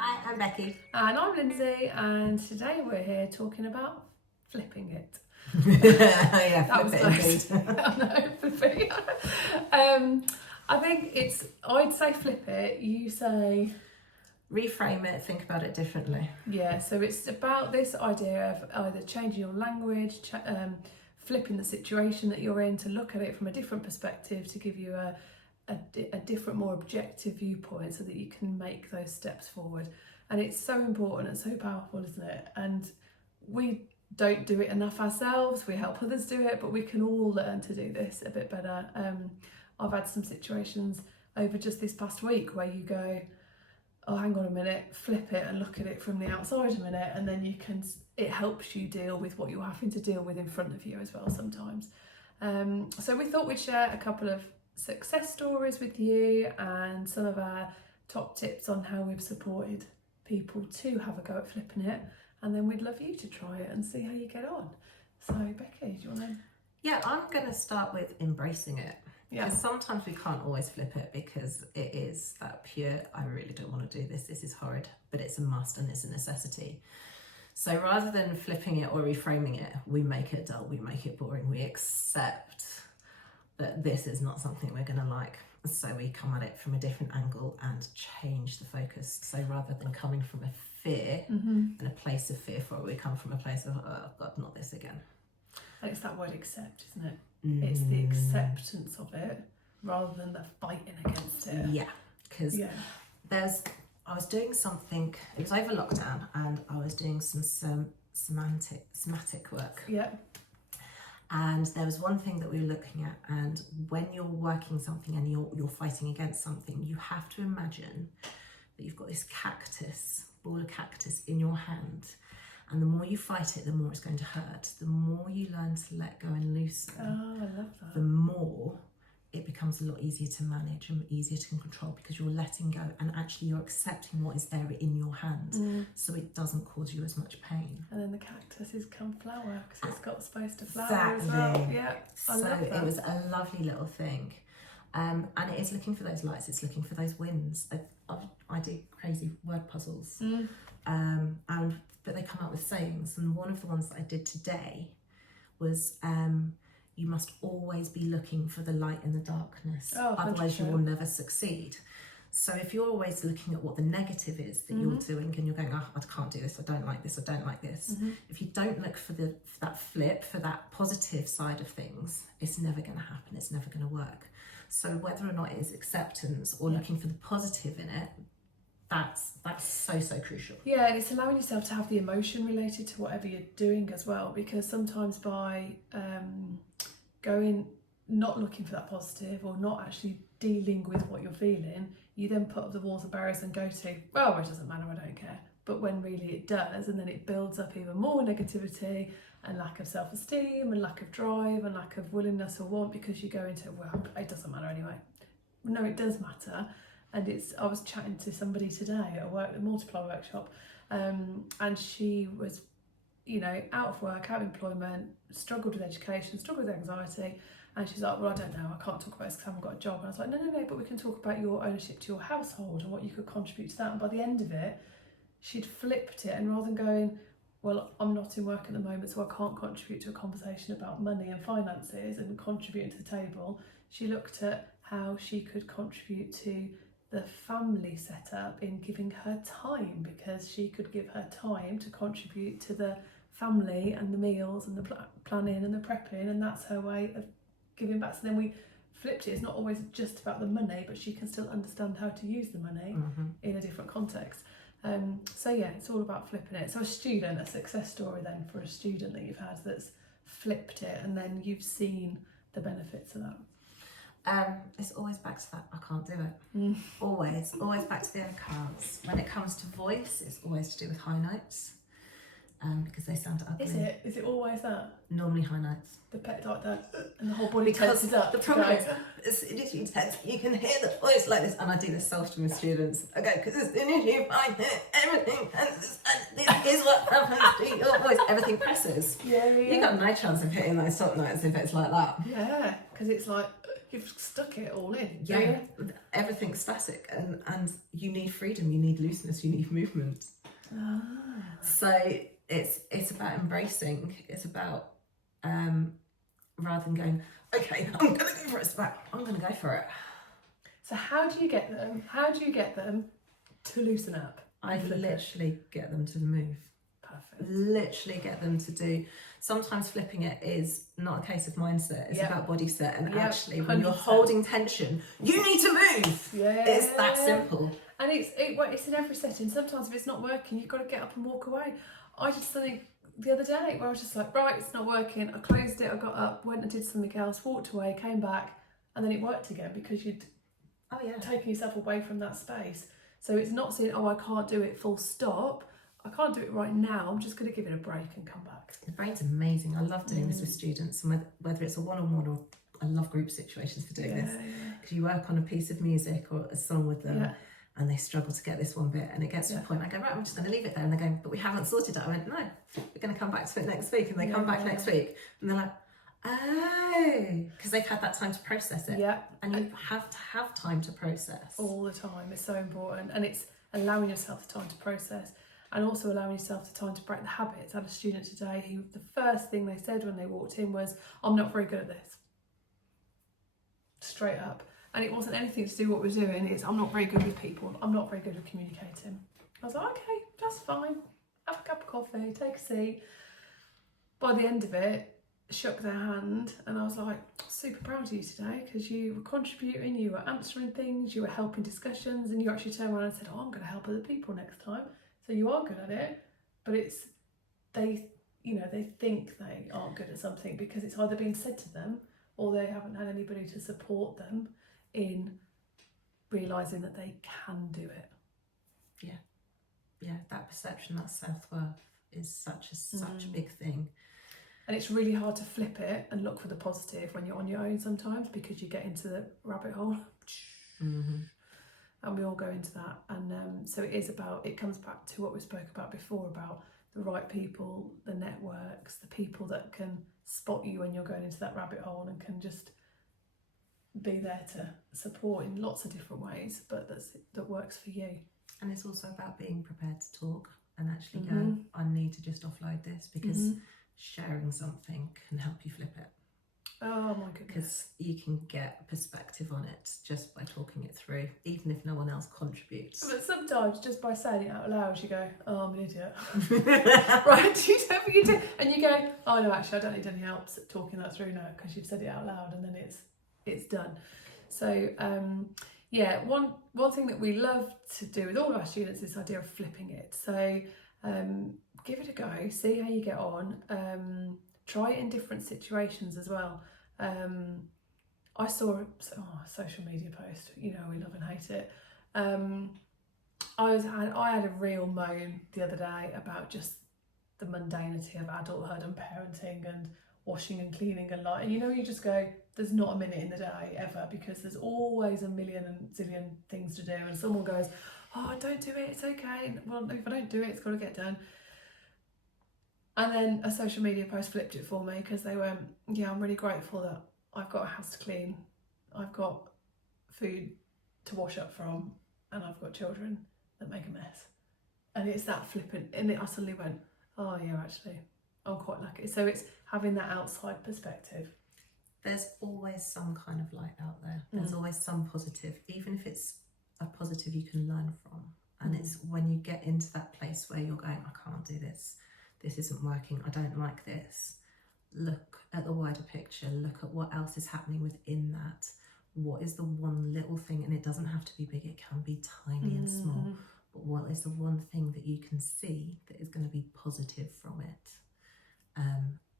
Hi, I'm Becky. And I'm Lindsay, and today we're here talking about flipping it. Yeah, That was flip nice. it indeed. I know, flipping. I think I'd say flip it, you say... Reframe it, think about it differently. Yeah, so it's about this idea of either changing your language, flipping the situation that you're in to look at it from a different perspective, to give you a different, more objective viewpoint so that you can make those steps forward. And it's so important and so powerful, isn't it? And we don't do it enough ourselves. We help others do it, but we can all learn to do this a bit better. I've had some situations over just this past week where you go, oh, hang on a minute, flip it and look at it from the outside a minute, and then it helps you deal with what you're having to deal with in front of you as well sometimes. So we thought we'd share a couple of success stories with you and some of our top tips on how we've supported people to have a go at flipping it, and then we'd love you to try it and see how you get on. So Becky, do you want to... Yeah, I'm going to start with embracing it. Yeah. Because sometimes we can't always flip it because it is that pure, I really don't want to do this is horrid, but it's a must and it's a necessity. So rather than flipping it or reframing it, we make it dull, we make it boring, we accept that this is not something we're going to like. So we come at it from a different angle and change the focus. So rather than coming from a fear and a place of fear for it, we come from a place of, oh God, not this again. And it's that word accept, isn't it? It's the acceptance of it rather than the fighting against it. Yeah, because I was doing something, it was over lockdown, and I was doing some somatic work. Yeah. And there was one thing that we were looking at, and when you're working something and you're fighting against something, you have to imagine that you've got this ball of cactus in your hand. And the more you fight it, the more it's going to hurt. The more you learn to let go and loosen, I love that. the more it becomes a lot easier to manage and easier to control, because you're letting go and actually you're accepting what is there in your hand, so it doesn't cause you as much pain. And then the cactuses come flower because it's got space to flower as well. Yeah, I love that. It was a lovely little thing. And it is looking for those lights, it's looking for those wins. I do crazy word puzzles. But they come out with sayings, and one of the ones that I did today was you must always be looking for the light in the darkness, otherwise you will never succeed. So if you're always looking at what the negative is that you're doing, and you're going, oh, I can't do this, I don't like this, I don't like this. If you don't look for that flip, for that positive side of things, it's never going to happen, it's never going to work. So whether or not it is acceptance or looking for the positive in it, that's so crucial. Yeah, and it's allowing yourself to have the emotion related to whatever you're doing as well, because sometimes by not looking for that positive or not actually dealing with what you're feeling, you then put up the walls and barriers and go to, well, it doesn't matter, I don't care. But when really it does, and then it builds up even more negativity and lack of self-esteem and lack of drive and lack of willingness or want, because you go into, well, it doesn't matter anyway. No, it does matter. And I was chatting to somebody today at a multiply workshop, and she was, out of work, out of employment, struggled with education, struggled with anxiety, and she's like, well, I don't know, I can't talk about this because I haven't got a job. And I was like, no, but we can talk about your ownership to your household and what you could contribute to that. And by the end of it, she'd flipped it, and rather than going, well, I'm not in work at the moment, so I can't contribute to a conversation about money and finances and contributing to the table, she looked at how she could contribute to the family setup in giving her time, because she could give her time to contribute to the family and the meals and the planning and the prepping, and that's her way of giving back. So then we flipped it. It's not always just about the money, but she can still understand how to use the money in a different context. So yeah, it's all about flipping it. So a success story then for a student that you've had that's flipped it, and then you've seen the benefits of that. It's always back to that, I can't do it. Always back to the I can'ts. When it comes to voice, it's always to do with high notes, because they sound ugly. Is it always that? Normally high notes. The pet like that, and the whole body tenses up. The problem is, as soon as you tense, you can hear the voice like this, and I do this so often with students. I go, because as soon as you find it, everything tenses, and this is what happens to your voice. Everything presses. Yeah. You got no chance of hitting those top notes if it's like that. Yeah, because it's like, you've stuck it all in. Yeah, everything's static, and you need freedom, you need looseness, you need movement. So it's about embracing. It's about rather than going, okay, I'm gonna go for it. It's about, I'm gonna go for it. So how do you get them? How do you get them to loosen up? I literally get them to move. Perfect. Literally get them to do. Sometimes flipping it is not a case of mindset. It's about body set. And actually, when 100%. You're holding tension, you need to move. Yeah. It's that simple. And it's in every setting. Sometimes if it's not working, you've got to get up and walk away. I did something the other day where I was just like, right, it's not working. I closed it. I got up, went and did something else, walked away, came back, and then it worked again because you'd taken yourself away from that space. So it's not saying, oh, I can't do it full stop. I can't do it right now. I'm just going to give it a break and come back. The brain's amazing. I love doing this with students, and whether it's a one-on-one or I love group situations for doing this. Because you work on a piece of music or a song with them, and they struggle to get this one bit, and it gets to a point. I go, right, I'm just going to leave it there, and they go, but we haven't sorted it. I went, no, we're going to come back to it next week, and they come back next week, and they're like, oh, because they've had that time to process it. Yeah, and you have to have time to process all the time. It's so important, and it's allowing yourself the time to process. And also allowing yourself the time to break the habits. I had a student today who the first thing they said when they walked in was, I'm not very good at this. Straight up. And it wasn't anything to do with what we're doing, it's I'm not very good with people, I'm not very good at communicating. I was like, okay, that's fine. Have a cup of coffee, take a seat. By the end of it, shook their hand, and I was like, super proud of you today, because you were contributing, you were answering things, you were helping discussions, and you actually turned around and said, oh, I'm going to help other people next time. So you are good at it, but they think they aren't good at something because it's either been said to them or they haven't had anybody to support them in realising that they can do it. Yeah, that perception, that self-worth is such a big thing. And it's really hard to flip it and look for the positive when you're on your own sometimes, because you get into the rabbit hole. And we all go into that, and so it comes back to what we spoke about before, about the right people, the networks, the people that can spot you when you're going into that rabbit hole and can just be there to support in lots of different ways, but that works for you. And it's also about being prepared to talk and actually go, I need to just offload this, because sharing something can help you flip it. Oh my goodness. Because you can get perspective on it just by talking it through, even if no one else contributes. But sometimes just by saying it out loud, you go, oh, I'm an idiot. Right? You don't think you do. And you go, oh no, actually, I don't need any help talking that through now, because you've said it out loud, and then it's done. So, one thing that we love to do with all of our students is this idea of flipping it. So, give it a go, see how you get on. Try it in different situations as well. I saw a social media post, we love and hate it. I had a real moan the other day about just the mundanity of adulthood and parenting and washing and cleaning and you just go, there's not a minute in the day ever, because there's always a million and zillion things to do, and someone goes, oh, don't do it, it's okay. Well, if I don't do it, it's got to get done. And then a social media post flipped it for me, because they went, yeah, I'm really grateful that I've got a house to clean, I've got food to wash up from, and I've got children that make a mess. And it's that flippant, and I suddenly went, oh yeah, actually, I'm quite lucky. So it's having that outside perspective. There's always some kind of light out there. There's always some positive, even if it's a positive you can learn from. And it's when you get into that place where you're going, I can't do this. This isn't working, I don't like this. Look at the wider picture, look at what else is happening within that. What is the one little thing, and it doesn't have to be big, it can be tiny and small, but what is the one thing that you can see that is going to be positive from it,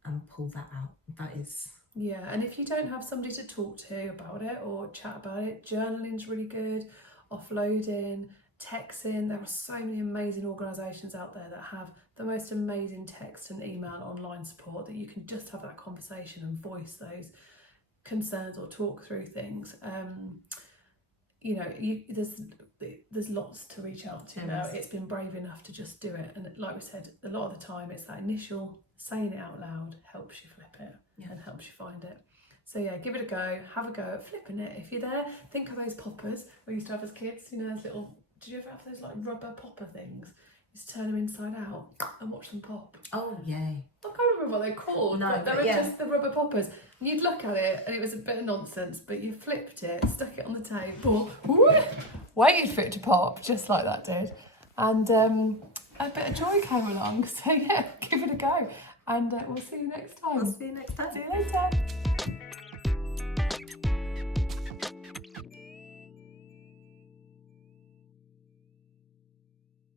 and pull that out. That is... Yeah, and if you don't have somebody to talk to about it or chat about it, journaling's really good, offloading, texting. There are so many amazing organisations out there that have the most amazing text and email online support, that you can just have that conversation and voice those concerns or talk through things. There's lots to reach out to now. It's been brave enough to just do it, and like we said, a lot of the time it's that initial saying it out loud helps you flip it and helps you find it. So yeah, give it a go, have a go at flipping it. If you're there, think of those poppers we used to have as kids, you know, those little, did you ever have those like rubber popper things? Just turn them inside out and watch them pop. Oh, yay. I can't remember what they're called, No, but they but were yeah. just the rubber poppers. And you'd look at it and it was a bit of nonsense, but you flipped it, stuck it on the table, waited for it to pop, just like that did. And a bit of joy came along. So yeah, give it a go. And we'll see you next time. I'll see you next time.